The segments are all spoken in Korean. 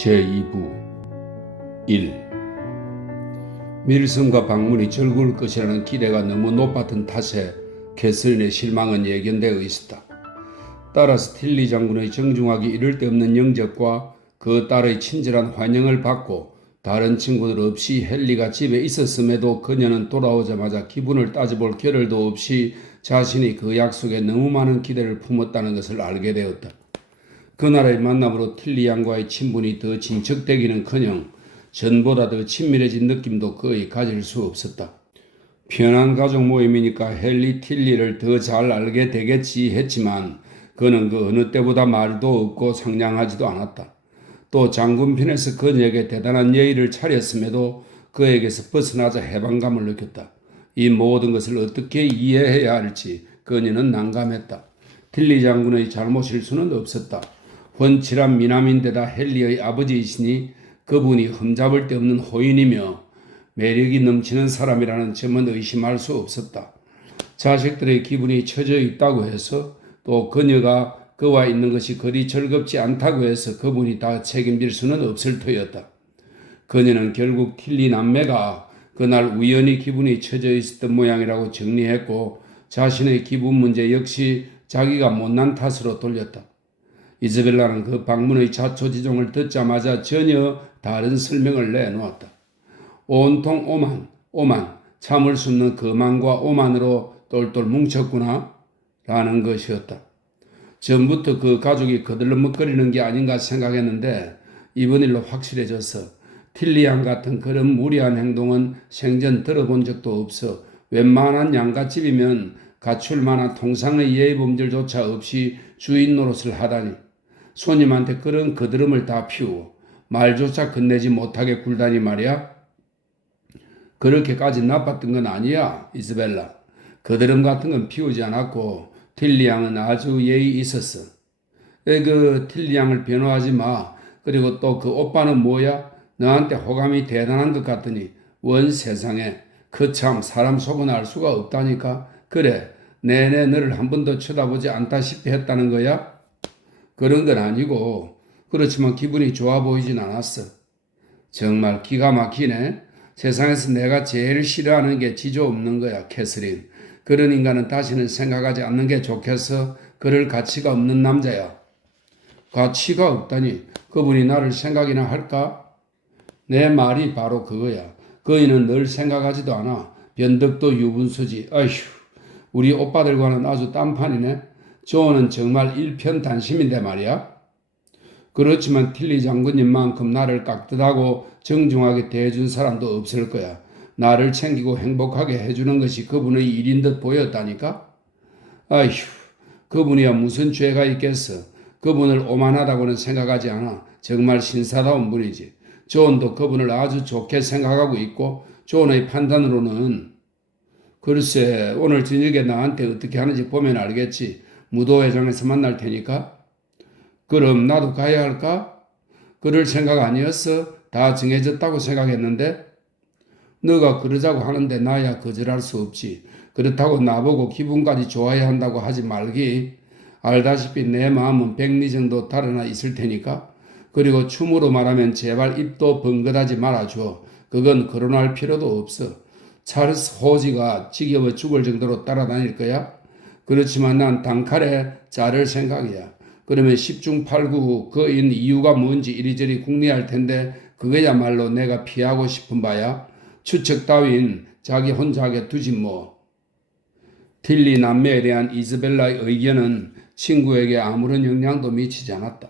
제2부 1. 밀섬과 방문이 즐거울 것이라는 기대가 너무 높았던 탓에 캐서린의 실망은 예견되어 있었다. 따라서 틸리 장군의 정중하기 이를 데 없는 영접과 그 딸의 친절한 환영을 받고 다른 친구들 없이 헨리가 집에 있었음에도 그녀는 돌아오자마자 기분을 따져볼 겨를도 없이 자신이 그 약속에 너무 많은 기대를 품었다는 것을 알게 되었다. 그날의 만남으로 틸리 양과의 친분이 더 진척되기는커녕 전보다 더 친밀해진 느낌도 거의 가질 수 없었다. 편한 가족 모임이니까 헨리 틸리를 더 잘 알게 되겠지 했지만 그는 그 어느 때보다 말도 없고 상냥하지도 않았다. 또 장군편에서 그녀에게 대단한 예의를 차렸음에도 그에게서 벗어나자 해방감을 느꼈다. 이 모든 것을 어떻게 이해해야 할지 그녀는 난감했다. 틸리 장군의 잘못일 수는 없었다. 훤칠한 미남인데다 헨리의 아버지이시니 그분이 흠잡을 데 없는 호인이며 매력이 넘치는 사람이라는 점은 의심할 수 없었다. 자식들의 기분이 처져 있다고 해서 또 그녀가 그와 있는 것이 그리 즐겁지 않다고 해서 그분이 다 책임질 수는 없을 터였다. 그녀는 결국 틸리 남매가 그날 우연히 기분이 처져 있었던 모양이라고 정리했고 자신의 기분 문제 역시 자기가 못난 탓으로 돌렸다. 이즈벨라는 그 방문의 자초지종을 듣자마자 전혀 다른 설명을 내놓았다. 온통 오만, 참을 수 없는 거만과 오만으로 똘똘 뭉쳤구나 라는 것이었다. 전부터 그 가족이 거들먹거리는 게 아닌가 생각했는데 이번 일로 확실해져서 틸리 양 같은 그런 무리한 행동은 생전 들어본 적도 없어 웬만한 양갓집이면 갖출 만한 통상의 예의 범절조차 없이 주인 노릇을 하다니 손님한테 그런 거드름을 다 피우고 말조차 끝내지 못하게 굴다니 말이야. 그렇게까지 나빴던 건 아니야, 이즈벨라. 거드름 같은 건 피우지 않았고 틸리 양은 아주 예의 있었어. 그 틸리 양을 변호하지 마. 그리고 또 그 오빠는 뭐야? 너한테 호감이 대단한 것 같더니 원 세상에 그 참 사람 속은 알 수가 없다니까. 그래, 내내 너를 한 번도 쳐다보지 않다시피 했다는 거야? 그런 건 아니고 그렇지만 기분이 좋아 보이진 않았어. 정말 기가 막히네. 세상에서 내가 제일 싫어하는 게 지조 없는 거야, 캐서린. 그런 인간은 다시는 생각하지 않는 게 좋겠어. 그럴 가치가 없는 남자야. 가치가 없다니 그분이 나를 생각이나 할까? 내 말이 바로 그거야. 그이는 널 생각하지도 않아. 변덕도 유분수지. 아휴, 우리 오빠들과는 아주 딴판이네. 조언은 정말 일편단심인데 말이야. 그렇지만 틸리 장군님만큼 나를 깍듯하고 정중하게 대해준 사람도 없을 거야. 나를 챙기고 행복하게 해주는 것이 그분의 일인 듯 보였다니까? 아휴, 그분이야 무슨 죄가 있겠어. 그분을 오만하다고는 생각하지 않아. 정말 신사다운 분이지. 존도 그분을 아주 좋게 생각하고 있고 존의 판단으로는 글쎄 오늘 저녁에 나한테 어떻게 하는지 보면 알겠지. 무도회장에서 만날 테니까. 그럼 나도 가야 할까? 그럴 생각 아니었어. 다 정해졌다고 생각했는데. 너가 그러자고 하는데 나야 거절할 수 없지. 그렇다고 나보고 기분까지 좋아야 한다고 하지 말기. 알다시피 내 마음은 백리 정도 달아나 있을 테니까. 그리고 춤으로 말하면 제발 입도 번긋하지 말아줘. 그건 거론할 필요도 없어. 찰스 호지가 지겨워 죽을 정도로 따라다닐 거야? 그렇지만 난 단칼에 자를 생각이야. 그러면 10중 8구 그인 이유가 뭔지 이리저리 궁리할 텐데 그거야말로 내가 피하고 싶은 바야. 추측 따윈 자기 혼자 하게 두지 뭐. 틸리 남매에 대한 이즈벨라의 의견은 친구에게 아무런 영향도 미치지 않았다.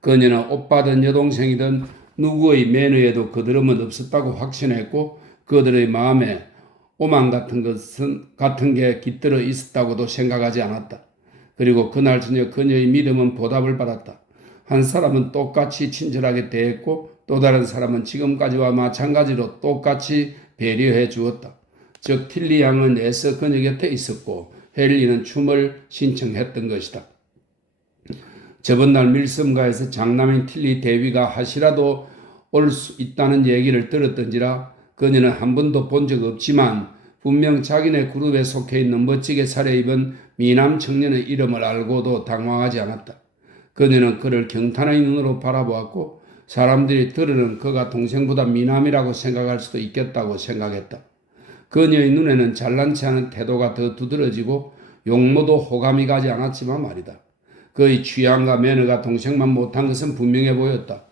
그녀는 오빠든 여동생이든 누구의 매너에도 그들음은 없었다고 확신했고 그들의 마음에 오만 같은 게 깃들어 있었다고도 생각하지 않았다. 그리고 그날 저녁 그녀의 믿음은 보답을 받았다. 한 사람은 똑같이 친절하게 대했고 또 다른 사람은 지금까지와 마찬가지로 똑같이 배려해 주었다. 즉 틸리 양은 애써 그녀 곁에 있었고 헨리는 춤을 신청했던 것이다. 저번 날 밀섬가에서 장남인 틸리 대위가 하시라도 올 수 있다는 얘기를 들었던지라 그녀는 한 번도 본 적 없지만 분명 자기네 그룹에 속해 있는 멋지게 차려입은 미남 청년의 이름을 알고도 당황하지 않았다. 그녀는 그를 경탄의 눈으로 바라보았고 사람들이 들으는 그가 동생보다 미남이라고 생각할 수도 있겠다고 생각했다. 그녀의 눈에는 잘난 체 하는 태도가 더 두드러지고 용모도 호감이 가지 않았지만 말이다. 그의 취향과 매너가 동생만 못한 것은 분명해 보였다.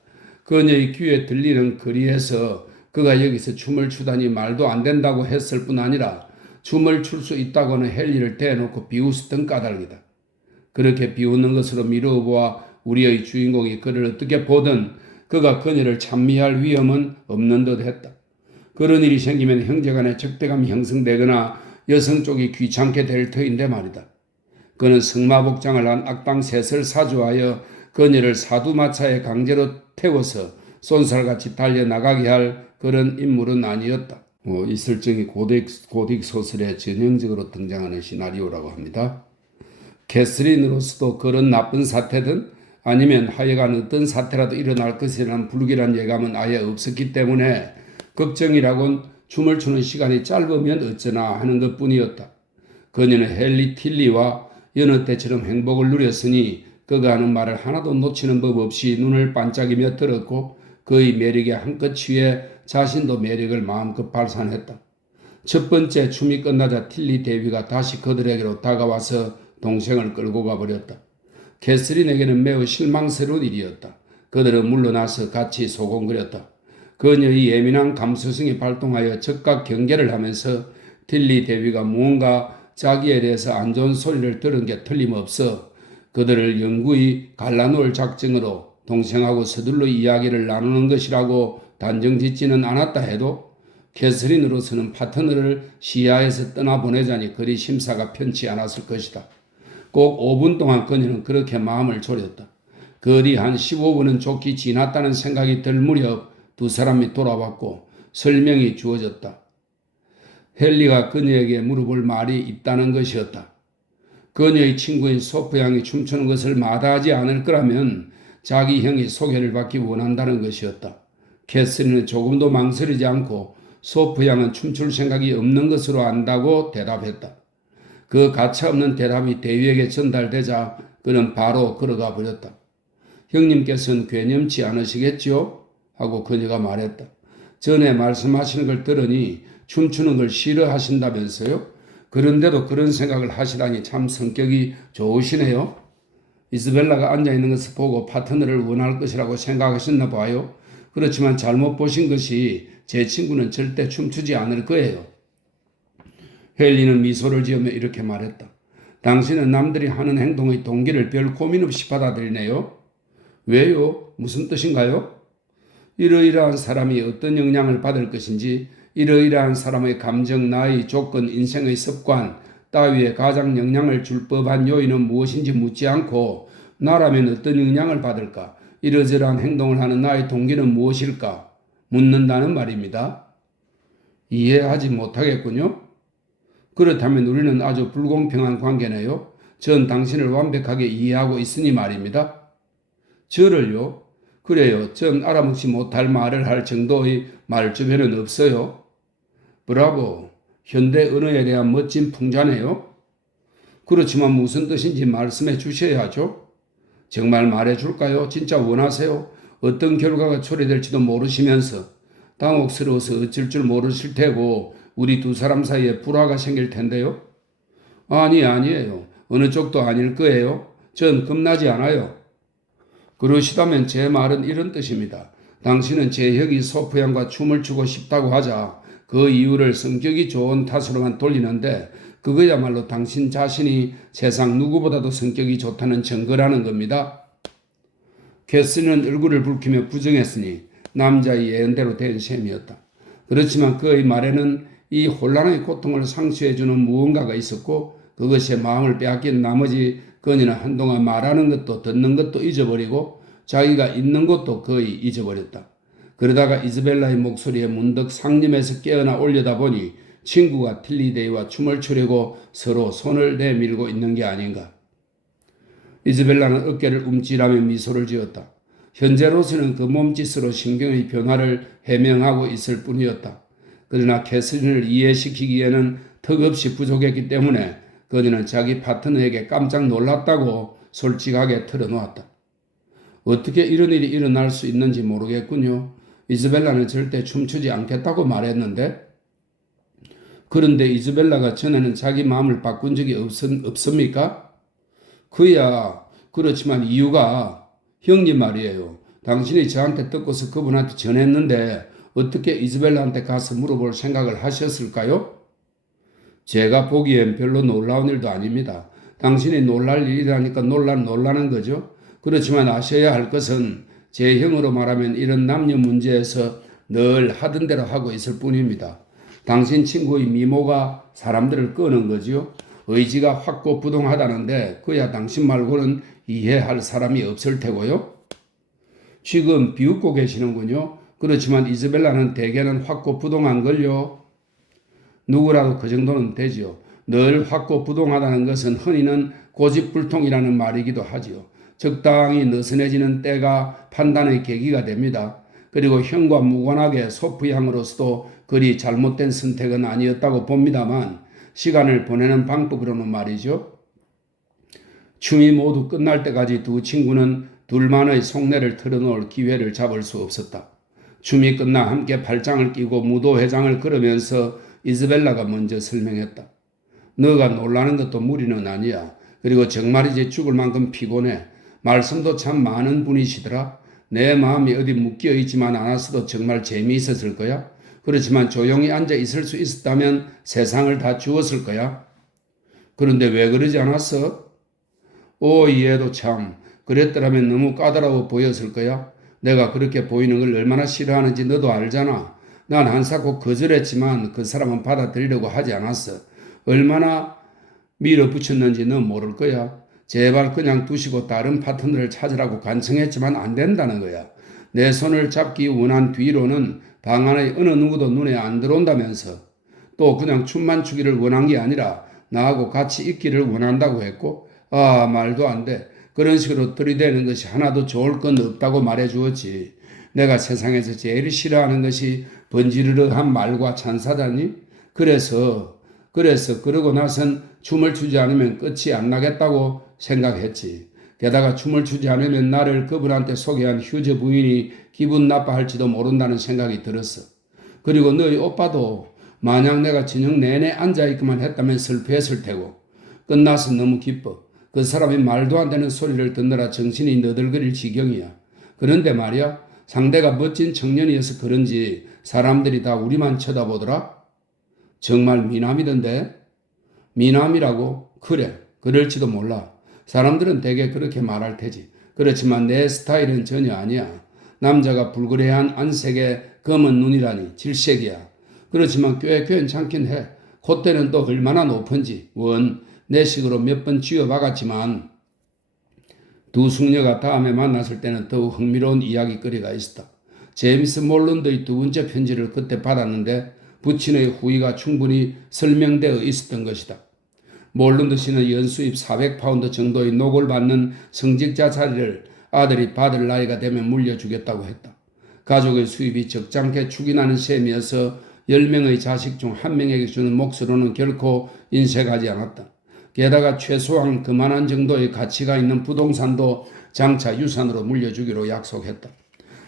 그녀의 귀에 들리는 거리에서 그가 여기서 춤을 추다니 말도 안 된다고 했을 뿐 아니라 춤을 출 수 있다고는 헨리를 대놓고 비웃었던 까닭이다. 그렇게 비웃는 것으로 미루어보아 우리의 주인공이 그를 어떻게 보든 그가 그녀를 찬미할 위험은 없는 듯 했다. 그런 일이 생기면 형제간에 적대감이 형성되거나 여성 쪽이 귀찮게 될 터인데 말이다. 그는 승마복장을 한 악당 셋을 사주하여 그녀를 사두마차에 강제로 태워서 쏜살같이 달려나가게 할 그런 인물은 아니었다. 이 설정이 고딕 소설에 전형적으로 등장하는 시나리오라고 합니다. 캐스린으로서도 그런 나쁜 사태든 아니면 하여간 어떤 사태라도 일어날 것이라는 불길한 예감은 아예 없었기 때문에 걱정이라곤 춤을 추는 시간이 짧으면 어쩌나 하는 것뿐이었다. 그녀는 헨리 틸리와 여느 때처럼 행복을 누렸으니 그가 하는 말을 하나도 놓치는 법 없이 눈을 반짝이며 들었고 그의 매력에 한껏 취해 자신도 매력을 마음껏 발산했다. 첫 번째 춤이 끝나자 틸리 대위가 다시 그들에게로 다가와서 동생을 끌고 가버렸다. 캐스린에게는 매우 실망스러운 일이었다. 그들은 물러나서 같이 소곤거렸다. 그녀의 예민한 감수성이 발동하여 즉각 경계를 하면서 틸리 대위가 무언가 자기에 대해서 안 좋은 소리를 들은 게 틀림없어 그들을 영구히 갈라놓을 작정으로 동생하고 서둘러 이야기를 나누는 것이라고 단정짓지는 않았다 해도 캐서린으로서는 파트너를 시야에서 떠나보내자니 그리 심사가 편치 않았을 것이다. 꼭 5분 동안 그녀는 그렇게 마음을 졸였다. 거리 한 15분은 좋게 지났다는 생각이 들 무렵 두 사람이 돌아왔고 설명이 주어졌다. 헨리가 그녀에게 물어볼 말이 있다는 것이었다. 그녀의 친구인 소프 양이 춤추는 것을 마다하지 않을 거라면 자기 형이 소개를 받기 원한다는 것이었다. 캐스린은 조금도 망설이지 않고 소프 양은 춤출 생각이 없는 것으로 안다고 대답했다. 그 가차없는 대답이 대위에게 전달되자 그는 바로 걸어가 버렸다. 형님께서는 괴념치 않으시겠지요? 하고 그녀가 말했다. 전에 말씀하시는 걸 들으니 춤추는 걸 싫어하신다면서요? 그런데도 그런 생각을 하시다니 참 성격이 좋으시네요. 이스벨라가 앉아있는 것을 보고 파트너를 원할 것이라고 생각하셨나 봐요. 그렇지만 잘못 보신 것이 제 친구는 절대 춤추지 않을 거예요. 헨리는 미소를 지으며 이렇게 말했다. 당신은 남들이 하는 행동의 동기를 별 고민 없이 받아들이네요. 왜요? 무슨 뜻인가요? 이러이러한 사람이 어떤 영향을 받을 것인지 이러이러한 사람의 감정, 나이, 조건, 인생의 습관 따위에 가장 영향을 줄 법한 요인은 무엇인지 묻지 않고 나라면 어떤 영향을 받을까? 이러저러한 행동을 하는 나의 동기는 무엇일까? 묻는다는 말입니다. 이해하지 못하겠군요. 그렇다면 우리는 아주 불공평한 관계네요. 전 당신을 완벽하게 이해하고 있으니 말입니다. 저를요? 그래요. 전 알아먹지 못할 말을 할 정도의 말주변은 없어요. 브라보. 현대 언어에 대한 멋진 풍자네요. 그렇지만 무슨 뜻인지 말씀해 주셔야죠. 정말 말해 줄까요? 진짜 원하세요? 어떤 결과가 초래될지도 모르시면서 당혹스러워서 어쩔 줄 모르실 테고 우리 두 사람 사이에 불화가 생길 텐데요. 아니에요. 어느 쪽도 아닐 거예요. 전 겁나지 않아요. 그러시다면 제 말은 이런 뜻입니다. 당신은 제 형이 소프양과 춤을 추고 싶다고 하자 그 이유를 성격이 좋은 탓으로만 돌리는데 그거야말로 당신 자신이 세상 누구보다도 성격이 좋다는 증거라는 겁니다. 캐스는 얼굴을 붉히며 부정했으니 남자의 예언대로 된 셈이었다. 그렇지만 그의 말에는 이 혼란의 고통을 상쇄해주는 무언가가 있었고 그것에 마음을 빼앗긴 나머지 그녀는 한동안 말하는 것도 듣는 것도 잊어버리고 자기가 있는 것도 거의 잊어버렸다. 그러다가 이즈벨라의 목소리에 문득 상념에서 깨어나 올려다보니 친구가 틸리데이와 춤을 추려고 서로 손을 내밀고 있는 게 아닌가. 이즈벨라는 어깨를 움찔하며 미소를 지었다. 현재로서는 그 몸짓으로 신경의 변화를 해명하고 있을 뿐이었다. 그러나 캐서린을 이해시키기에는 턱없이 부족했기 때문에 그녀는 자기 파트너에게 깜짝 놀랐다고 솔직하게 털어놓았다. 어떻게 이런 일이 일어날 수 있는지 모르겠군요. 이즈벨라는 절대 춤추지 않겠다고 말했는데, 그런데 이즈벨라가 전에는 자기 마음을 바꾼 적이 없습니까? 그야 그렇지만 이유가 형님 말이에요. 당신이 저한테 듣고서 그분한테 전했는데 어떻게 이즈벨라한테 가서 물어볼 생각을 하셨을까요? 제가 보기엔 별로 놀라운 일도 아닙니다. 당신이 놀랄 일이라니까 놀라는 거죠. 그렇지만 아셔야 할 것은 제 형으로 말하면 이런 남녀 문제에서 늘 하던 대로 하고 있을 뿐입니다. 당신 친구의 미모가 사람들을 끄는 거지요. 의지가 확고부동하다는데 그야 당신 말고는 이해할 사람이 없을 테고요. 지금 비웃고 계시는군요. 그렇지만 이즈벨라는 대개는 확고부동한 걸요. 누구라도 그 정도는 되지요. 늘 확고부동하다는 것은 흔히는 고집불통이라는 말이기도 하지요. 적당히 느슨해지는 때가 판단의 계기가 됩니다. 그리고 형과 무관하게 소프 양으로서도 그리 잘못된 선택은 아니었다고 봅니다만 시간을 보내는 방법으로는 말이죠. 춤이 모두 끝날 때까지 두 친구는 둘만의 속내를 털어놓을 기회를 잡을 수 없었다. 춤이 끝나 함께 팔짱을 끼고 무도회장을 걸으면서 이즈벨라가 먼저 설명했다. 너가 놀라는 것도 무리는 아니야. 그리고 정말이지 죽을 만큼 피곤해. 말씀도 참 많은 분이시더라. 내 마음이 어디 묶여 있지만 않았어도 정말 재미있었을 거야. 그렇지만 조용히 앉아 있을 수 있었다면 세상을 다 주었을 거야. 그런데 왜 그러지 않았어? 이 애도 참 그랬더라면 너무 까다로워 보였을 거야. 내가 그렇게 보이는 걸 얼마나 싫어하는지 너도 알잖아. 난 한사코 거절했지만 그 사람은 받아들이려고 하지 않았어. 얼마나 밀어붙였는지 넌 모를 거야. 제발 그냥 두시고 다른 파트너를 찾으라고 간청했지만 안 된다는 거야. 내 손을 잡기 원한 뒤로는 방 안의 어느 누구도 눈에 안 들어온다면서 또 그냥 춤만 추기를 원한 게 아니라 나하고 같이 있기를 원한다고 했고 말도 안 돼. 그런 식으로 들이대는 것이 하나도 좋을 건 없다고 말해주었지. 내가 세상에서 제일 싫어하는 것이 번지르르한 말과 찬사자니? 그래서 그러고 나선 춤을 추지 않으면 끝이 안 나겠다고 생각했지. 게다가 춤을 추지 않으면 나를 그분한테 소개한 휴즈 부인이 기분 나빠할지도 모른다는 생각이 들었어. 그리고 너희 오빠도 만약 내가 저녁 내내 앉아있기만 했다면 슬퍼했을 테고 끝나서 너무 기뻐. 그 사람이 말도 안 되는 소리를 듣느라 정신이 너덜거릴 지경이야. 그런데 말이야, 상대가 멋진 청년이어서 그런지 사람들이 다 우리만 쳐다보더라? 정말 미남이던데? 미남이라고? 그래, 그럴지도 몰라. 사람들은 대개 그렇게 말할 테지. 그렇지만 내 스타일은 전혀 아니야. 남자가 불그레한 안색에 검은 눈이라니 질색이야. 그렇지만 꽤 괜찮긴 해. 콧대는 또 얼마나 높은지 내 식으로 몇 번 쥐어박았지만 두 숙녀가 다음에 만났을 때는 더욱 흥미로운 이야기거리가 있었다. 제임스 몰런드의 두 번째 편지를 그때 받았는데 부친의 후위가 충분히 설명되어 있었던 것이다. 몰런드 씨는 연수입 400파운드 정도의 녹을 받는 성직자 자리를 아들이 받을 나이가 되면 물려주겠다고 했다. 가족의 수입이 적잖게 축이나는 셈이어서 10명의 자식 중 1명에게 주는 몫으로는 결코 인색하지 않았다. 게다가 최소한 그만한 정도의 가치가 있는 부동산도 장차 유산으로 물려주기로 약속했다.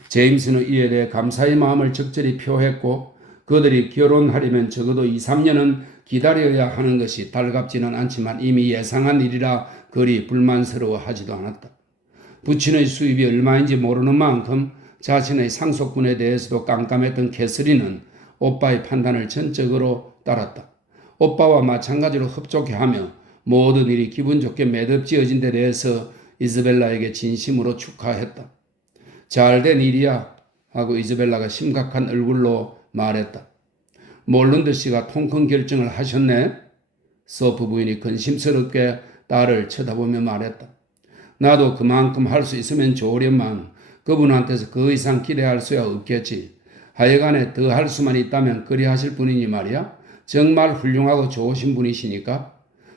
제임스는 이에 대해 감사의 마음을 적절히 표했고 그들이 결혼하려면 적어도 2, 3년은 기다려야 하는 것이 달갑지는 않지만 이미 예상한 일이라 그리 불만스러워하지도 않았다. 부친의 수입이 얼마인지 모르는 만큼 자신의 상속분에 대해서도 깜깜했던 캐서린은 오빠의 판단을 전적으로 따랐다. 오빠와 마찬가지로 흡족해하며 모든 일이 기분 좋게 매듭지어진 데 대해서 이즈벨라에게 진심으로 축하했다. 잘된 일이야 하고 이즈벨라가 심각한 얼굴로 말했다. 몰런드 씨가 통큰 결정을 하셨네? 소프 부인이 근심스럽게 딸을 쳐다보며 말했다. 나도 그만큼 할 수 있으면 좋으련만 그분한테서 그 이상 기대할 수야 없겠지. 하여간에 더 할 수만 있다면 그리 하실 분이니 말이야. 정말 훌륭하고 좋으신 분이시니까.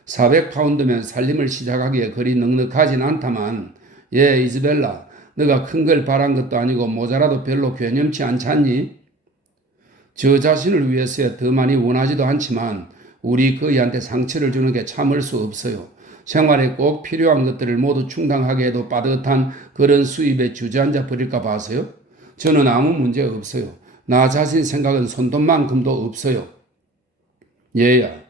400파운드면 살림을 시작하기에 그리 넉넉하진 않다만 이즈벨라 너가 큰 걸 바란 것도 아니고 모자라도 별로 괴념치 않잖니? 저 자신을 위해서야 더 많이 원하지도 않지만 우리 그이한테 상처를 주는 게 참을 수 없어요. 생활에 꼭 필요한 것들을 모두 충당하게 해도 빠듯한 그런 수입에 주저앉아 버릴까 봐서요. 저는 아무 문제 없어요. 나 자신 생각은 손돈만큼도 없어요. 얘야,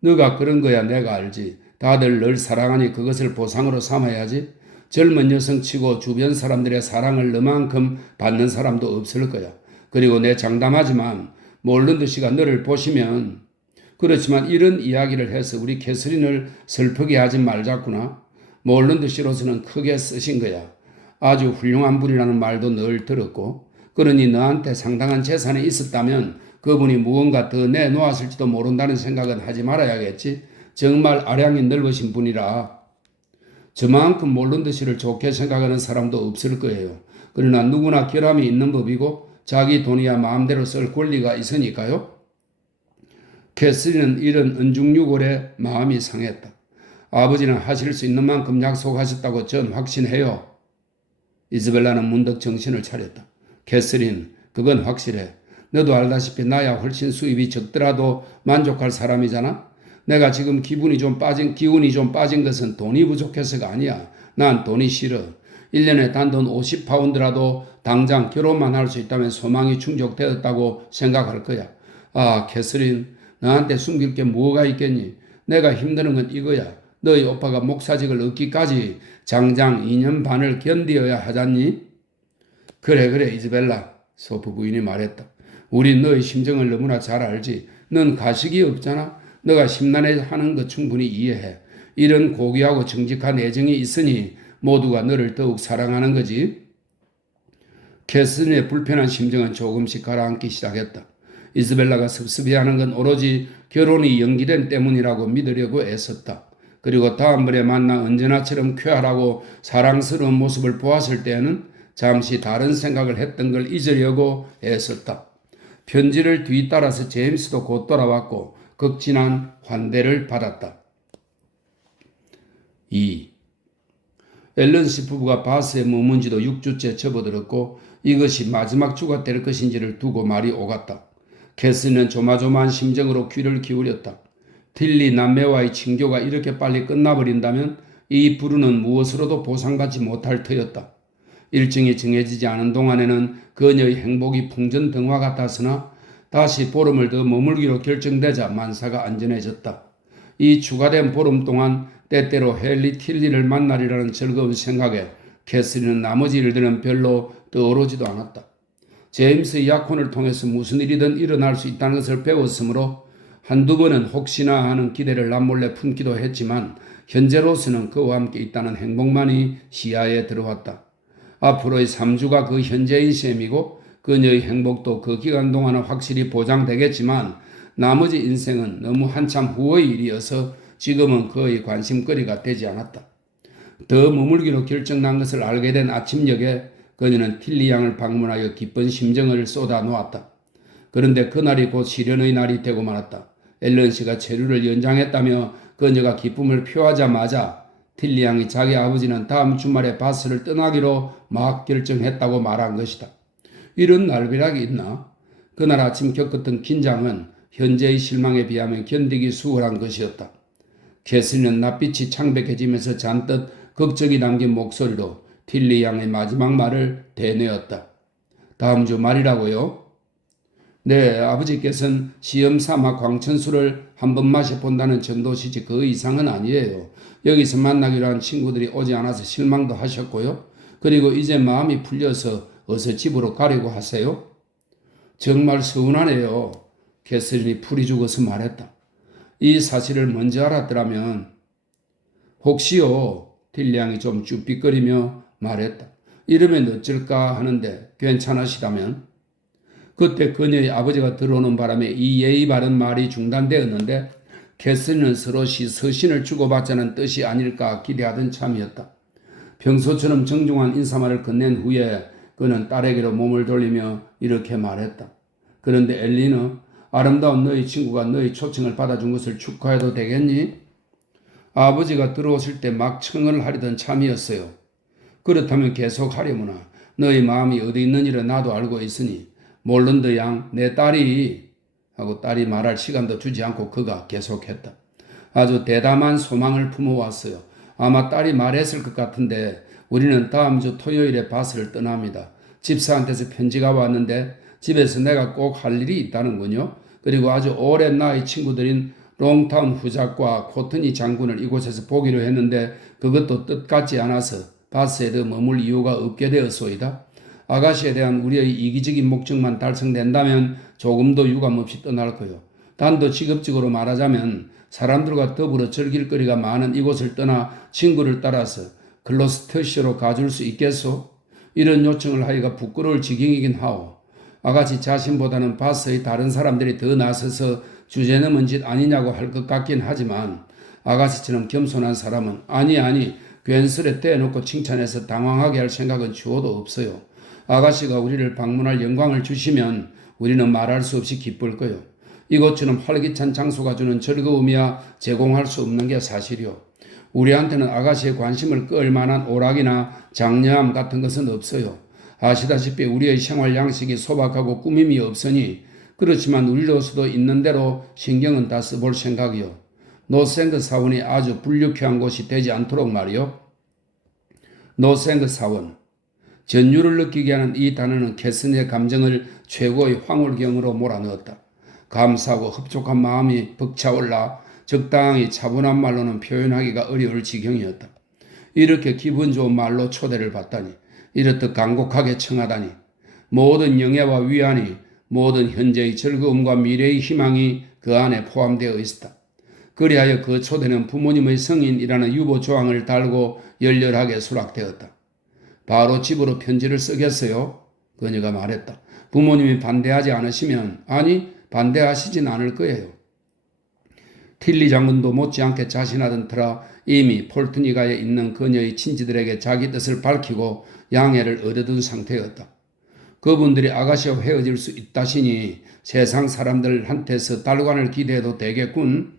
너가 그런 거야 내가 알지. 다들 널 사랑하니 그것을 보상으로 삼아야지. 젊은 여성치고 주변 사람들의 사랑을 너만큼 받는 사람도 없을 거야. 그리고 내 장담하지만 몰런드 씨가 너를 보시면 그렇지만 이런 이야기를 해서 우리 캐서린을 슬프게 하지 말자꾸나. 몰런드 씨로서는 크게 쓰신 거야. 아주 훌륭한 분이라는 말도 늘 들었고 그러니 너한테 상당한 재산이 있었다면 그분이 무언가 더 내놓았을지도 모른다는 생각은 하지 말아야겠지. 정말 아량이 넓으신 분이라 저만큼 몰런드 씨를 좋게 생각하는 사람도 없을 거예요. 그러나 누구나 결함이 있는 법이고 자기 돈이야 마음대로 쓸 권리가 있으니까요. 캐서린은 이런 은중유골에 마음이 상했다. 아버지는 하실 수 있는 만큼 약속하셨다고 전 확신해요. 이즈벨라는 문득 정신을 차렸다. 캐서린, 그건 확실해. 너도 알다시피 나야 훨씬 수입이 적더라도 만족할 사람이잖아. 내가 지금 기운이 좀 빠진 것은 돈이 부족해서가 아니야. 난 돈이 싫어. 1년에 단돈 50파운드라도 당장 결혼만 할 수 있다면 소망이 충족되었다고 생각할 거야. 아, 캐서린, 너한테 숨길 게 뭐가 있겠니? 내가 힘드는 건 이거야. 너희 오빠가 목사직을 얻기까지 장장 2년 반을 견디어야 하잖니? 그래, 이즈벨라. 소프 부인이 말했다. 우린 너의 심정을 너무나 잘 알지. 넌 가식이 없잖아. 너가 심란해하는 것 충분히 이해해. 이런 고귀하고 정직한 애정이 있으니 모두가 너를 더욱 사랑하는 거지. 캐서린의 불편한 심정은 조금씩 가라앉기 시작했다. 이즈벨라가 섭섭해하는 건 오로지 결혼이 연기된 때문이라고 믿으려고 애썼다. 그리고 다음번에 만나 언제나처럼 쾌활하고 사랑스러운 모습을 보았을 때에는 잠시 다른 생각을 했던 걸 잊으려고 애썼다. 편지를 뒤따라서 제임스도 곧 돌아왔고 극진한 환대를 받았다. 2. 앨런 씨 부부가 바스에 머문 지도 6주째 접어들었고 이것이 마지막 주가 될 것인지를 두고 말이 오갔다. 캐스는 조마조마한 심정으로 귀를 기울였다. 틸리 남매와의 친교가 이렇게 빨리 끝나버린다면 이 부르는 무엇으로도 보상받지 못할 터였다. 일정이 정해지지 않은 동안에는 그녀의 행복이 풍전등화 같았으나 다시 보름을 더 머물기로 결정되자 만사가 안전해졌다. 이 추가된 보름 동안 때때로 헨리 틸리를 만나리라는 즐거운 생각에 캐서린은 나머지 일들은 별로 떠오르지도 않았다. 제임스의 약혼을 통해서 무슨 일이든 일어날 수 있다는 것을 배웠으므로 한두 번은 혹시나 하는 기대를 남몰래 품기도 했지만 현재로서는 그와 함께 있다는 행복만이 시야에 들어왔다. 앞으로의 3주가 그 현재인 셈이고 그녀의 행복도 그 기간 동안은 확실히 보장되겠지만 나머지 인생은 너무 한참 후의 일이어서 지금은 그의 관심거리가 되지 않았다. 더 머물기로 결정난 것을 알게 된 아침녘에 그녀는 틸리 양을 방문하여 기쁜 심정을 쏟아 놓았다. 그런데 그날이 곧 시련의 날이 되고 말았다. 앨런 씨가 체류를 연장했다며 그녀가 기쁨을 표하자마자 틸리 양이 자기 아버지는 다음 주말에 바스를 떠나기로 막 결정했다고 말한 것이다. 이런 날벼락이 있나? 그날 아침 겪었던 긴장은 현재의 실망에 비하면 견디기 수월한 것이었다. 캐서린은 낯빛이 창백해지면서 잔뜩 걱정이 담긴 목소리로 틸리 양의 마지막 말을 대뇌었다. 다음 주 말이라고요? 네, 아버지께서는 시험 삼아 광천수를 한번 마셔본다는 정도시지 그 이상은 아니에요. 여기서 만나기로 한 친구들이 오지 않아서 실망도 하셨고요. 그리고 이제 마음이 풀려서 어서 집으로 가려고 하세요. 정말 서운하네요. 캐서린이 풀이 죽어서 말했다. 이 사실을 먼저 알았더라면 혹시요. 틸리 양이 좀 쭈삣거리며 말했다. 이러면 어쩔까 하는데 괜찮으시다면? 그때 그녀의 아버지가 들어오는 바람에 이 예의 바른 말이 중단되었는데 캐서린은 서로 서신을 주고받자는 뜻이 아닐까 기대하던 참이었다. 평소처럼 정중한 인사말을 건넨 후에 그는 딸에게로 몸을 돌리며 이렇게 말했다. 그런데 엘리는 아름다운 너희 친구가 너희 초청을 받아준 것을 축하해도 되겠니? 아버지가 들어오실 때 막 청을 하려던 참이었어요. 그렇다면 계속 하려무나 너희 마음이 어디 있는지를 나도 알고 있으니 몰런드 양 내 딸이 하고 딸이 말할 시간도 주지 않고 그가 계속했다. 아주 대담한 소망을 품어왔어요. 아마 딸이 말했을 것 같은데 우리는 다음 주 토요일에 밭을 떠납니다. 집사한테서 편지가 왔는데 집에서 내가 꼭 할 일이 있다는군요. 그리고 아주 오랜 나이 친구들인 롱타운 후작과 코트니 장군을 이곳에서 보기로 했는데 그것도 뜻같지 않아서 밭에 더 머물 이유가 없게 되었소이다. 아가씨에 대한 우리의 이기적인 목적만 달성된다면 조금도 유감없이 떠날 거요. 단도 직업적으로 말하자면 사람들과 더불어 즐길 거리가 많은 이곳을 떠나 친구를 따라서 글로스터시로 가줄 수 있겠소? 이런 요청을 하기가 부끄러울 지경이긴 하오. 아가씨 자신보다는 밭의 다른 사람들이 더 나서서 주제넘은 짓 아니냐고 할 것 같긴 하지만 아가씨처럼 겸손한 사람은 아니 괜스레 떼어놓고 칭찬해서 당황하게 할 생각은 주어도 없어요. 아가씨가 우리를 방문할 영광을 주시면 우리는 말할 수 없이 기쁠 거요. 이곳처럼 활기찬 장소가 주는 즐거움이야 제공할 수 없는 게 사실이요. 우리한테는 아가씨의 관심을 끌 만한 오락이나 장려함 같은 것은 없어요. 아시다시피 우리의 생활 양식이 소박하고 꾸밈이 없으니 그렇지만 우리로서도 있는 대로 신경은 다 써볼 생각이요. 노생그 사원이 아주 불유쾌한 곳이 되지 않도록 말이요. 노생그 사원. 전율을 느끼게 하는 이 단어는 캐슨의 감정을 최고의 황홀경으로 몰아넣었다. 감사하고 흡족한 마음이 벅차올라 적당히 차분한 말로는 표현하기가 어려울 지경이었다. 이렇게 기분 좋은 말로 초대를 받다니, 이렇듯 간곡하게 청하다니, 모든 영예와 위안이, 모든 현재의 즐거움과 미래의 희망이 그 안에 포함되어 있었다. 그리하여 그 초대는 부모님의 성인이라는 유보 조항을 달고 열렬하게 수락되었다. 바로 집으로 편지를 쓰겠어요? 그녀가 말했다. 부모님이 반대하지 않으시면, 아니 반대하시진 않을 거예요. 틸리 장군도 못지않게 자신하던 터라 이미 폴트니가에 있는 그녀의 친지들에게 자기 뜻을 밝히고 양해를 얻어둔 상태였다. 그분들이 아가씨와 헤어질 수 있다시니 세상 사람들한테서 달관을 기대해도 되겠군.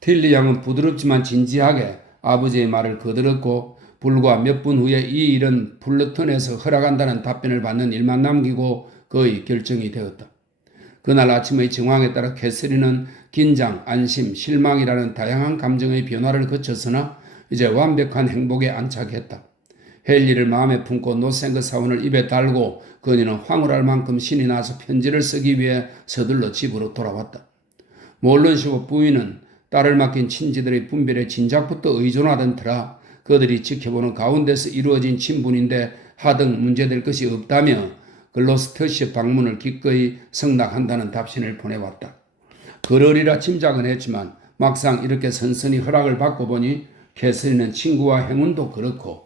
틸리 양은 부드럽지만 진지하게 아버지의 말을 거들었고 불과 몇 분 후에 이 일은 플루턴에서 허락한다는 답변을 받는 일만 남기고 거의 결정이 되었다. 그날 아침의 정황에 따라 캐서린은 긴장, 안심, 실망이라는 다양한 감정의 변화를 거쳤으나 이제 완벽한 행복에 안착했다. 헨리를 마음에 품고 노생그 사원을 입에 달고 그녀는 황홀할 만큼 신이 나서 편지를 쓰기 위해 서둘러 집으로 돌아왔다. 몰런시고 부인은 딸을 맡긴 친지들의 분별에 진작부터 의존하던 터라 그들이 지켜보는 가운데서 이루어진 친분인데 하등 문제될 것이 없다며 글로스터시 방문을 기꺼이 승낙한다는 답신을 보내왔다. 그러리라 짐작은 했지만 막상 이렇게 선선히 허락을 받고 보니 캐서린은 친구와 행운도 그렇고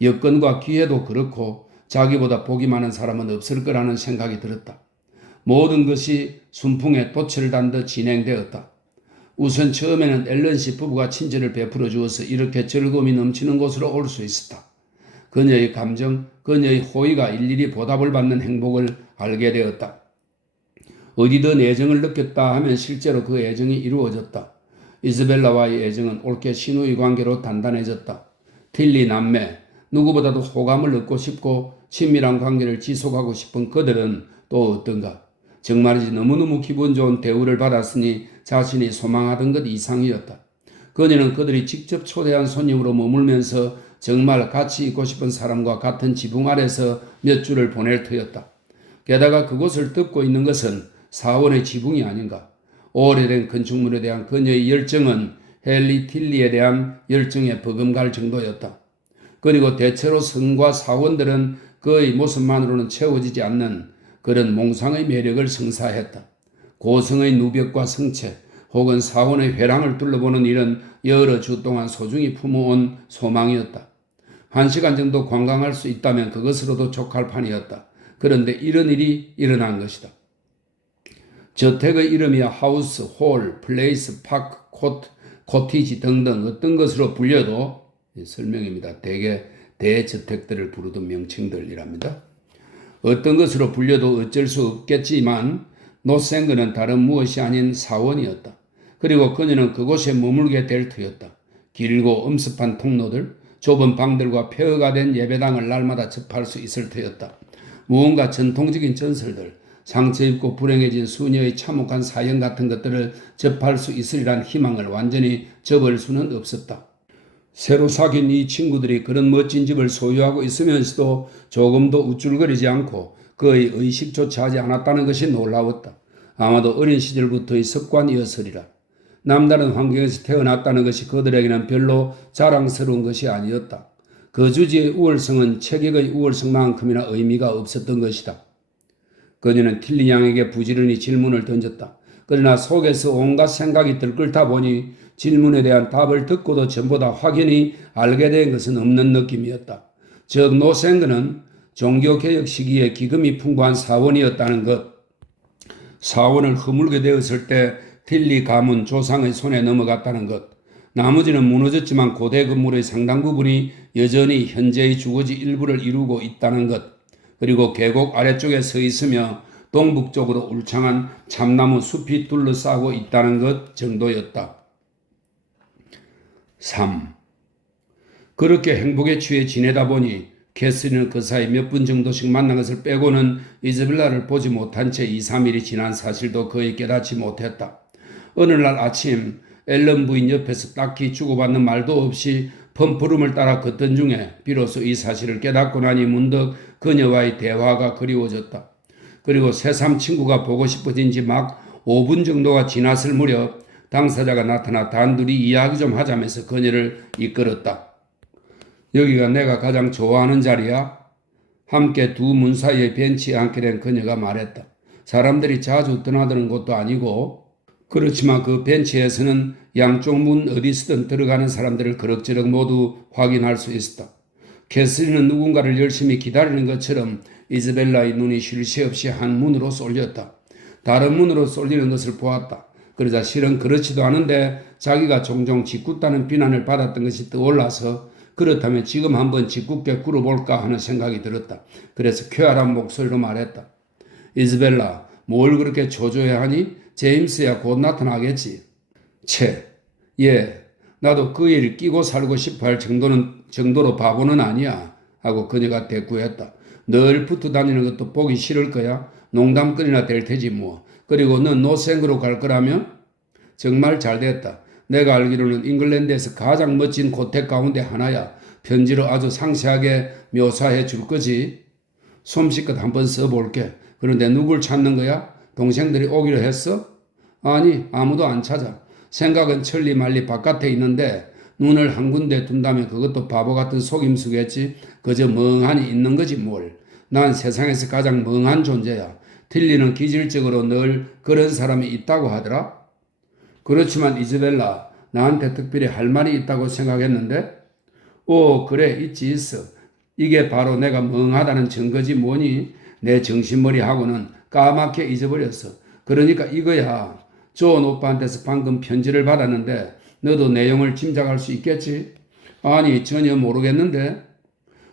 여건과 기회도 그렇고 자기보다 복이 많은 사람은 없을 거라는 생각이 들었다. 모든 것이 순풍에 돛을 단 듯 진행되었다. 우선 처음에는 앨런 씨 부부가 친절을 베풀어 주어서 이렇게 즐거움이 넘치는 곳으로 올 수 있었다. 그녀의 감정, 그녀의 호의가 일일이 보답을 받는 행복을 알게 되었다. 어디든 애정을 느꼈다 하면 실제로 그 애정이 이루어졌다. 이즈벨라와의 애정은 옳게 신우의 관계로 단단해졌다. 틸리 남매, 누구보다도 호감을 얻고 싶고 친밀한 관계를 지속하고 싶은 그들은 또 어떤가? 정말이지 너무너무 기분 좋은 대우를 받았으니 자신이 소망하던 것 이상이었다. 그녀는 그들이 직접 초대한 손님으로 머물면서 정말 같이 있고 싶은 사람과 같은 지붕 아래서 몇 주를 보낼 터였다. 게다가 그곳을 덮고 있는 것은 사원의 지붕이 아닌가. 오래된 건축물에 대한 그녀의 열정은 헨리 틸리에 대한 열정에 버금갈 정도였다. 그리고 대체로 성과 사원들은 그의 모습만으로는 채워지지 않는 그런 몽상의 매력을 성사했다. 고성의 누벽과 성체 혹은 사원의 회랑을 둘러보는 일은 여러 주 동안 소중히 품어온 소망이었다. 1시간 정도 관광할 수 있다면 그것으로도 족할 판이었다. 그런데 이런 일이 일어난 것이다. 저택의 이름이야 하우스, 홀, 플레이스, 파크, 코티지 등등 어떤 것으로 불려도 설명입니다. 대개 대저택들을 부르던 명칭들이랍니다. 어떤 것으로 불려도 어쩔 수 없겠지만 노생그는 다른 무엇이 아닌 사원이었다. 그리고 그녀는 그곳에 머물게 될 터였다. 길고 엄습한 통로들, 좁은 방들과 폐허가 된 예배당을 날마다 접할 수 있을 터였다. 무언가 전통적인 전설들, 상처 입고 불행해진 수녀의 참혹한 사연 같은 것들을 접할 수 있으리란 희망을 완전히 접을 수는 없었다. 새로 사귄 이 친구들이 그런 멋진 집을 소유하고 있으면서도 조금도 우쭐거리지 않고 그의 의식조차 하지 않았다는 것이 놀라웠다. 아마도 어린 시절부터의 습관이었으리라. 남다른 환경에서 태어났다는 것이 그들에게는 별로 자랑스러운 것이 아니었다. 그 주지의 우월성은 체격의 우월성만큼이나 의미가 없었던 것이다. 그녀는 틸리 양에게 부지런히 질문을 던졌다. 그러나 속에서 온갖 생각이 들끓다 보니 질문에 대한 답을 듣고도 전보다 확연히 알게 된 것은 없는 느낌이었다. 즉 노생그는 종교개혁 시기에 기금이 풍부한 사원이었다는 것. 사원을 허물게 되었을 때 틸리 가문 조상의 손에 넘어갔다는 것. 나머지는 무너졌지만 고대 건물의 상당 부분이 여전히 현재의 주거지 일부를 이루고 있다는 것. 그리고 계곡 아래쪽에 서 있으며 동북쪽으로 울창한 참나무 숲이 둘러싸고 있다는 것 정도였다. 3. 그렇게 행복에 취해 지내다 보니 캐서린은 그 사이 몇 분 정도씩 만난 것을 빼고는 이즈벨라를 보지 못한 채 2, 3일이 지난 사실도 거의 깨닫지 못했다. 어느 날 아침 앨런 부인 옆에서 딱히 주고받는 말도 없이 펌프룸을 따라 걷던 중에 비로소 이 사실을 깨닫고 나니 문득 그녀와의 대화가 그리워졌다. 그리고 새삼 친구가 보고 싶어진지 막 5분 정도가 지났을 무렵 당사자가 나타나 단둘이 이야기 좀 하자면서 그녀를 이끌었다. 여기가 내가 가장 좋아하는 자리야? 함께 두 문 사이에 벤치에 앉게 된 그녀가 말했다. 사람들이 자주 드나드는 곳도 아니고 그렇지만 그 벤치에서는 양쪽 문 어디서든 들어가는 사람들을 그럭저럭 모두 확인할 수 있었다. 캐서린은 누군가를 열심히 기다리는 것처럼 이즈벨라의 눈이 쉴 새 없이 한 문으로 쏠렸다. 다른 문으로 쏠리는 것을 보았다. 그러자 실은 그렇지도 않은데 자기가 종종 짓궂다는 비난을 받았던 것이 떠올라서 그렇다면 지금 한번 짓궂게 굴어볼까 하는 생각이 들었다. 그래서 쾌활한 목소리로 말했다. 이즈벨라, 뭘 그렇게 초조해하니? 제임스야 곧 나타나겠지. 예, 나도 그 일 끼고 살고 싶어 할 정도로 바보는 아니야. 하고 그녀가 대꾸했다. 늘 붙어 다니는 것도 보기 싫을 거야. 농담거리나 될 테지 뭐. 그리고 넌 노생으로 갈 거라며? 정말 잘 됐다. 내가 알기로는 잉글랜드에서 가장 멋진 고택 가운데 하나야. 편지로 아주 상세하게 묘사해 줄 거지. 솜씨껏 한번 써볼게. 그런데 누굴 찾는 거야? 동생들이 오기로 했어? 아니, 아무도 안 찾아. 생각은 천리말리 바깥에 있는데 눈을 한 군데 둔다면 그것도 바보 같은 속임수겠지. 그저 멍하니 있는 거지 뭘. 난 세상에서 가장 멍한 존재야. 틸리는 기질적으로 늘 그런 사람이 있다고 하더라. 그렇지만 이즈벨라, 나한테 특별히 할 말이 있다고 생각했는데? 오, 그래, 있어. 이게 바로 내가 멍하다는 증거지 뭐니? 내 정신머리하고는 까맣게 잊어버렸어. 그러니까 이거야. 존 오빠한테서 방금 편지를 받았는데 너도 내용을 짐작할 수 있겠지? 아니, 전혀 모르겠는데.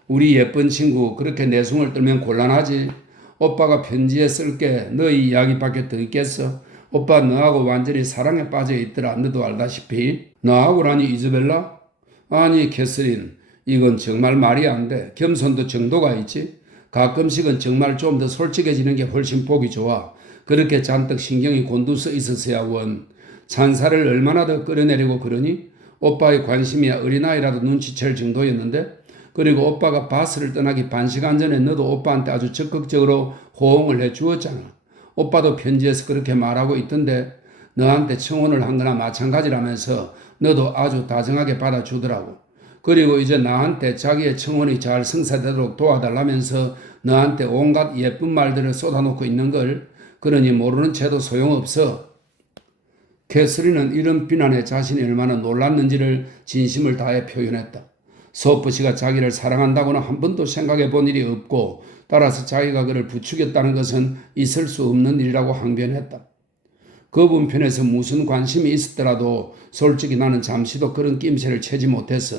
우리 예쁜 친구 그렇게 내숭을 떨면 곤란하지. 오빠가 편지에 쓸게 너희 이야기밖에 더 있겠어? 오빠 너하고 완전히 사랑에 빠져 있더라. 너도 알다시피. 나하고라니 이즈벨라? 아니 캐서린, 이건 정말 말이 안 돼. 겸손도 정도가 있지. 가끔씩은 정말 좀 더 솔직해지는 게 훨씬 보기 좋아. 그렇게 잔뜩 신경이 곤두서 있었어야 원. 찬사를 얼마나 더 끌어내리고 그러니? 오빠의 관심이야 어린아이라도 눈치챌 정도였는데? 그리고 오빠가 바스를 떠나기 반시간 전에 너도 오빠한테 아주 적극적으로 호응을 해 주었잖아. 오빠도 편지에서 그렇게 말하고 있던데 너한테 청혼을 한 거나 마찬가지라면서 너도 아주 다정하게 받아주더라고. 그리고 이제 나한테 자기의 청혼이 잘 성사되도록 도와달라면서 너한테 온갖 예쁜 말들을 쏟아놓고 있는 걸. 그러니 모르는 채도 소용없어. 캐서린은 이런 비난에 자신이 얼마나 놀랐는지를 진심을 다해 표현했다. 소프 씨가 자기를 사랑한다고는 한 번도 생각해 본 일이 없고 따라서 자기가 그를 부추겼다는 것은 있을 수 없는 일이라고 항변했다. 그분 편에서 무슨 관심이 있었더라도 솔직히 나는 잠시도 그런 낌새를 채지 못했어.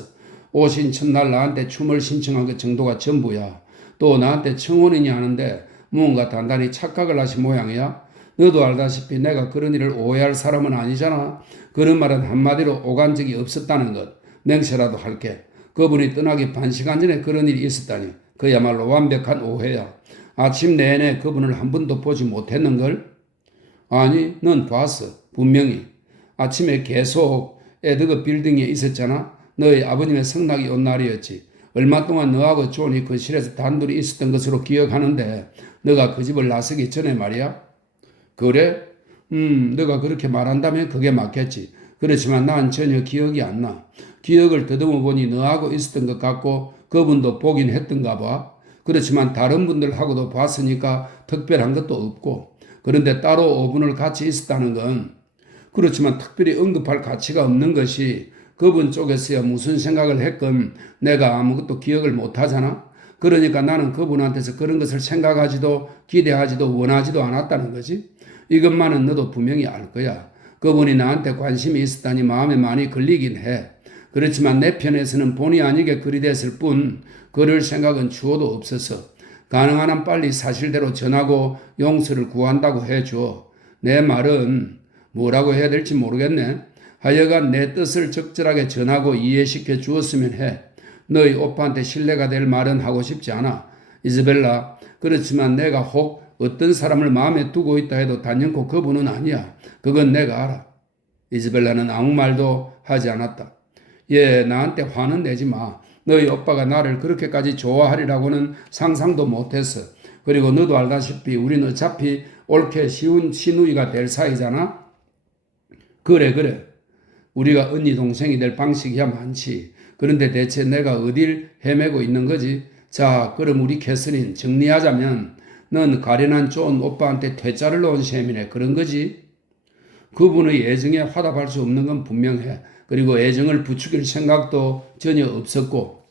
오신 첫날 나한테 춤을 신청한 그 정도가 전부야. 또 나한테 청혼이냐 하는데 뭔가 단단히 착각을 하신 모양이야. 너도 알다시피 내가 그런 일을 오해할 사람은 아니잖아. 그런 말은 한마디로 오간 적이 없었다는 것. 맹세라도 할게. 그분이 떠나기 반시간 전에 그런 일이 있었다니. 그야말로 완벽한 오해야. 아침 내내 그분을 한 번도 보지 못했는걸? 아니, 넌 봤어. 분명히. 아침에 계속 에드거 빌딩에 있었잖아. 너희 아버님의 성낙이 온 날이었지. 얼마 동안 너하고 존이 거실에서 단둘이 있었던 것으로 기억하는데 너가 그 집을 나서기 전에 말이야. 그래? 너가 그렇게 말한다면 그게 맞겠지. 그렇지만 난 전혀 기억이 안 나. 기억을 더듬어 보니 너하고 있었던 것 같고 그분도 보긴 했던가 봐. 그렇지만 다른 분들하고도 봤으니까 특별한 것도 없고. 그런데 따로 5분을 같이 있었다는 건 그렇지만 특별히 언급할 가치가 없는 것이 그분 쪽에서야 무슨 생각을 했건 내가 아무것도 기억을 못하잖아. 그러니까 나는 그분한테서 그런 것을 생각하지도 기대하지도 원하지도 않았다는 거지. 이것만은 너도 분명히 알 거야. 그분이 나한테 관심이 있었다니 마음에 많이 걸리긴 해. 그렇지만 내 편에서는 본의 아니게 그리 됐을 뿐 그럴 생각은 추호도 없어서 가능한 한 빨리 사실대로 전하고 용서를 구한다고 해줘. 내 말은 뭐라고 해야 될지 모르겠네. 하여간 내 뜻을 적절하게 전하고 이해시켜 주었으면 해. 너희 오빠한테 신뢰가 될 말은 하고 싶지 않아. 이즈벨라, 그렇지만 내가 혹 어떤 사람을 마음에 두고 있다 해도 단연코 그분은 아니야. 그건 내가 알아. 이즈벨라는 아무 말도 하지 않았다. 예, 나한테 화는 내지 마. 너희 오빠가 나를 그렇게까지 좋아하리라고는 상상도 못했어. 그리고 너도 알다시피 우린 어차피 옳게 쉬운 시누이가 될 사이잖아. 그래. 우리가 언니 동생이 될 방식이야 많지. 그런데 대체 내가 어딜 헤매고 있는 거지? 자, 그럼 우리 캐서린 정리하자면 넌 가련한 존 오빠한테 퇴짜를 놓은 셈이네. 그런 거지? 그분의 애정에 화답할 수 없는 건 분명해. 그리고 애정을 부추길 생각도 전혀 없었고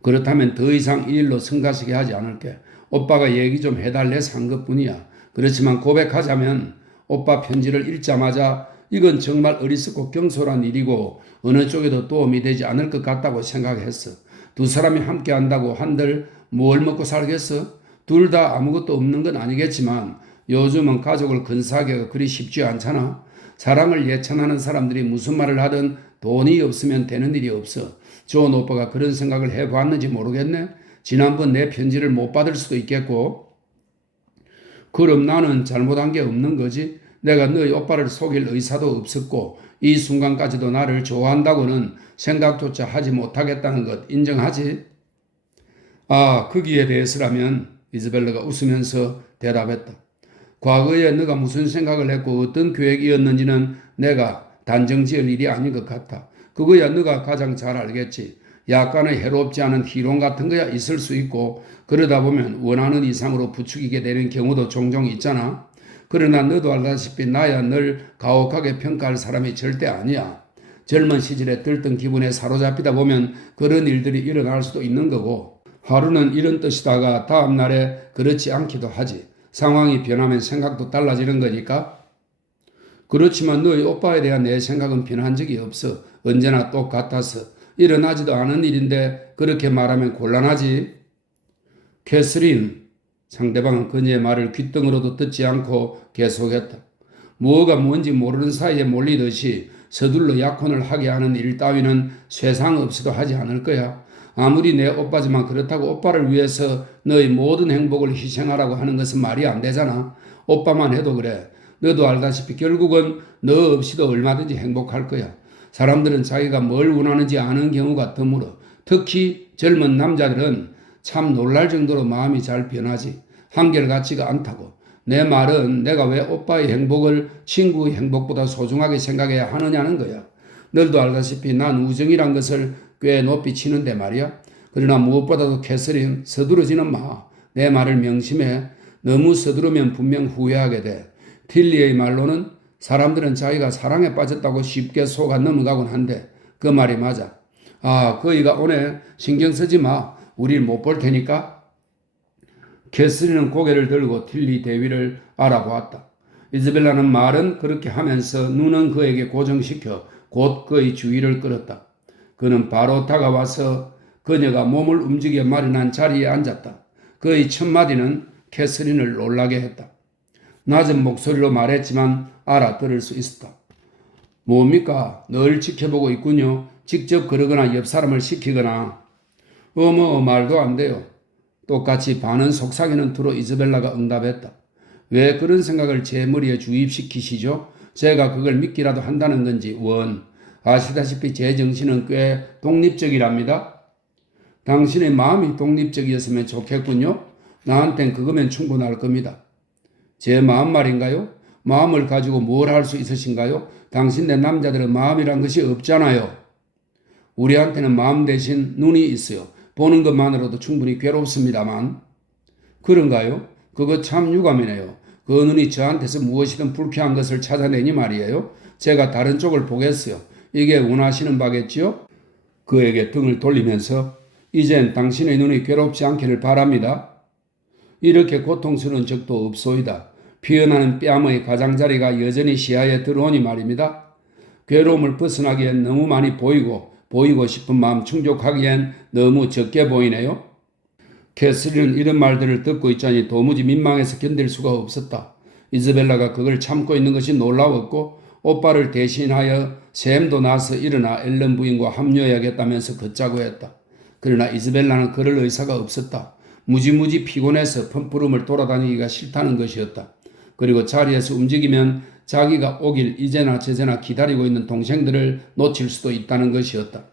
그렇다면 더 이상 이 일로 성가시게 하지 않을게. 오빠가 얘기 좀 해달래서 한 것뿐이야. 그렇지만 고백하자면 오빠 편지를 읽자마자 이건 정말 어리석고 경솔한 일이고 어느 쪽에도 도움이 되지 않을 것 같다고 생각했어. 두 사람이 함께 한다고 한들 뭘 먹고 살겠어? 둘 다 아무것도 없는 건 아니겠지만 요즘은 가족을 근사하기가 그리 쉽지 않잖아. 사랑을 예찬하는 사람들이 무슨 말을 하든 돈이 없으면 되는 일이 없어. 존 오빠가 그런 생각을 해봤는지 모르겠네. 지난번 내 편지를 못 받을 수도 있겠고. 그럼 나는 잘못한 게 없는 거지. 내가 너희 오빠를 속일 의사도 없었고 이 순간까지도 나를 좋아한다고는 생각조차 하지 못하겠다는 것 인정하지? 아, 거기에 대해서라면 이즈벨라가 웃으면서 대답했다. 과거에 너가 무슨 생각을 했고 어떤 계획이었는지는 내가 단정 지을 일이 아닌 것 같아. 그거야 너가 가장 잘 알겠지. 약간의 해롭지 않은 희롱 같은 거야 있을 수 있고 그러다 보면 원하는 이상으로 부추기게 되는 경우도 종종 있잖아. 그러나 너도 알다시피 나야 널 가혹하게 평가할 사람이 절대 아니야. 젊은 시절에 들뜬 기분에 사로잡히다 보면 그런 일들이 일어날 수도 있는 거고 하루는 이런 뜻이다가 다음 날에 그렇지 않기도 하지. 상황이 변하면 생각도 달라지는 거니까. 그렇지만 너희 오빠에 대한 내 생각은 변한 적이 없어. 언제나 똑같아서. 일어나지도 않은 일인데 그렇게 말하면 곤란하지. 캐서린, 상대방은 그녀의 말을 귓등으로도 듣지 않고 계속했다. 뭐가 뭔지 모르는 사이에 몰리듯이 서둘러 약혼을 하게 하는 일 따위는 세상 없이도 하지 않을 거야. 아무리 내 오빠지만 그렇다고 오빠를 위해서 너의 모든 행복을 희생하라고 하는 것은 말이 안 되잖아. 오빠만 해도 그래. 너도 알다시피 결국은 너 없이도 얼마든지 행복할 거야. 사람들은 자기가 뭘 원하는지 아는 경우가 드물어. 특히 젊은 남자들은 참 놀랄 정도로 마음이 잘 변하지. 한결같지가 않다고. 내 말은 내가 왜 오빠의 행복을 친구의 행복보다 소중하게 생각해야 하느냐는 거야. 너도 알다시피 난 우정이란 것을 꽤 높이 치는데 말이야. 그러나 무엇보다도 캐서린 서두르지는 마. 내 말을 명심해. 너무 서두르면 분명 후회하게 돼. 틸리의 말로는 사람들은 자기가 사랑에 빠졌다고 쉽게 속아 넘어가곤 한데 그 말이 맞아. 아, 그이가 오네. 신경 쓰지 마. 우릴 못 볼 테니까. 캐서린은 고개를 들고 틸리 대위를 알아보았다. 이즈벨라는 말은 그렇게 하면서 눈은 그에게 고정시켜 곧 그의 주의를 끌었다. 그는 바로 다가와서 그녀가 몸을 움직여 마련한 자리에 앉았다. 그의 첫 마디는 캐서린을 놀라게 했다. 낮은 목소리로 말했지만 알아들을 수 있었다. 뭡니까? 늘 지켜보고 있군요. 직접 그러거나 옆 사람을 시키거나. 말도 안 돼요. 똑같이 반은 속삭이는 투로 이즈벨라가 응답했다. 왜 그런 생각을 제 머리에 주입시키시죠? 제가 그걸 믿기라도 한다는 건지 아시다시피 제 정신은 꽤 독립적이랍니다. 당신의 마음이 독립적이었으면 좋겠군요. 나한텐 그거면 충분할 겁니다. 제 마음 말인가요? 마음을 가지고 뭘 할 수 있으신가요? 당신네 남자들은 마음이란 것이 없잖아요. 우리한테는 마음 대신 눈이 있어요. 보는 것만으로도 충분히 괴롭습니다만. 그런가요? 그거 참 유감이네요. 그 눈이 저한테서 무엇이든 불쾌한 것을 찾아내니 말이에요. 제가 다른 쪽을 보겠어요. 이게 원하시는 바겠지요? 그에게 등을 돌리면서 이젠 당신의 눈이 괴롭지 않기를 바랍니다. 이렇게 고통스러운 적도 없소이다. 피어나는 뺨의 가장자리가 여전히 시야에 들어오니 말입니다. 괴로움을 벗어나기엔 너무 많이 보이고 싶은 마음 충족하기엔 너무 적게 보이네요. 캐슬린은 이런 말들을 듣고 있자니 도무지 민망해서 견딜 수가 없었다. 이즈벨라가 그걸 참고 있는 것이 놀라웠고 오빠를 대신하여 샘도 나서 일어나 앨런 부인과 합류해야겠다면서 걷자고 했다. 그러나 이즈벨라는 그럴 의사가 없었다. 무지무지 피곤해서 펌프룸을 돌아다니기가 싫다는 것이었다. 그리고 자리에서 움직이면 자기가 오길 이제나 저제나 기다리고 있는 동생들을 놓칠 수도 있다는 것이었다.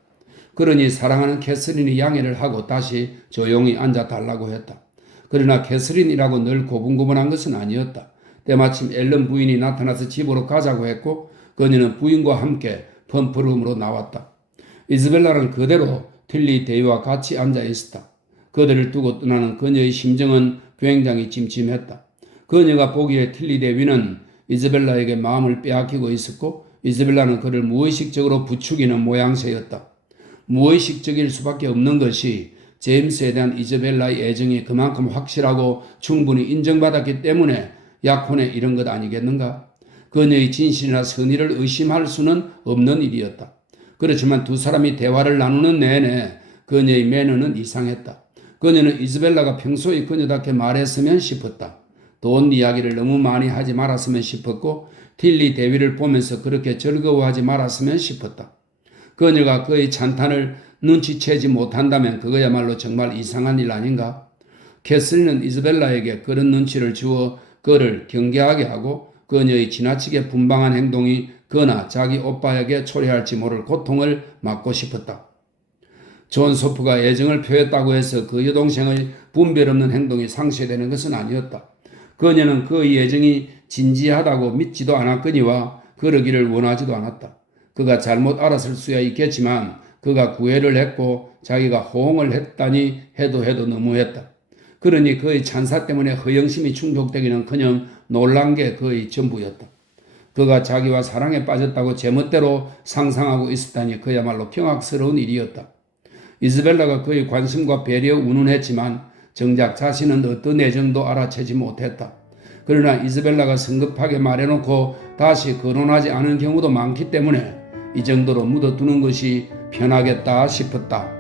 그러니 사랑하는 캐서린이 양해를 하고 다시 조용히 앉아달라고 했다. 그러나 캐서린이라고 늘 고분고분한 것은 아니었다. 때마침 앨런 부인이 나타나서 집으로 가자고 했고 그녀는 부인과 함께 펌프룸으로 나왔다. 이즈벨라는 그대로 틸리 대위와 같이 앉아 있었다. 그들을 두고 떠나는 그녀의 심정은 굉장히 찜찜했다. 그녀가 보기에 틸리 대위는 이즈벨라에게 마음을 빼앗기고 있었고 이즈벨라는 그를 무의식적으로 부추기는 모양새였다. 무의식적일 수밖에 없는 것이 제임스에 대한 이즈벨라의 애정이 그만큼 확실하고 충분히 인정받았기 때문에 약혼에 이른 것 아니겠는가? 그녀의 진실이나 선의를 의심할 수는 없는 일이었다. 그렇지만 두 사람이 대화를 나누는 내내 그녀의 매너는 이상했다. 그녀는 이즈벨라가 평소에 그녀답게 말했으면 싶었다. 돈 이야기를 너무 많이 하지 말았으면 싶었고 틸리 대위를 보면서 그렇게 즐거워하지 말았으면 싶었다. 그녀가 그의 찬탄을 눈치채지 못한다면 그거야말로 정말 이상한 일 아닌가? 캐슬린은 이즈벨라에게 그런 눈치를 주어 그를 경계하게 하고 그녀의 지나치게 분방한 행동이 그나 자기 오빠에게 초래할지 모를 고통을 막고 싶었다. 존 소프가 애정을 표했다고 해서 그 여동생의 분별 없는 행동이 상쇄되는 것은 아니었다. 그녀는 그의 애정이 진지하다고 믿지도 않았거니와 그러기를 원하지도 않았다. 그가 잘못 알았을 수야 있겠지만 그가 구애를 했고 자기가 호응을 했다니 해도 너무했다. 그러니 그의 찬사 때문에 허영심이 충족되기는커녕 놀란 게 그의 전부였다. 그가 자기와 사랑에 빠졌다고 제멋대로 상상하고 있었다니 그야말로 경악스러운 일이었다. 이즈벨라가 그의 관심과 배려에 운운했지만 정작 자신은 어떤 애정도 알아채지 못했다. 그러나 이즈벨라가 성급하게 말해놓고 다시 거론하지 않은 경우도 많기 때문에 이 정도로 묻어두는 것이 편하겠다 싶었다.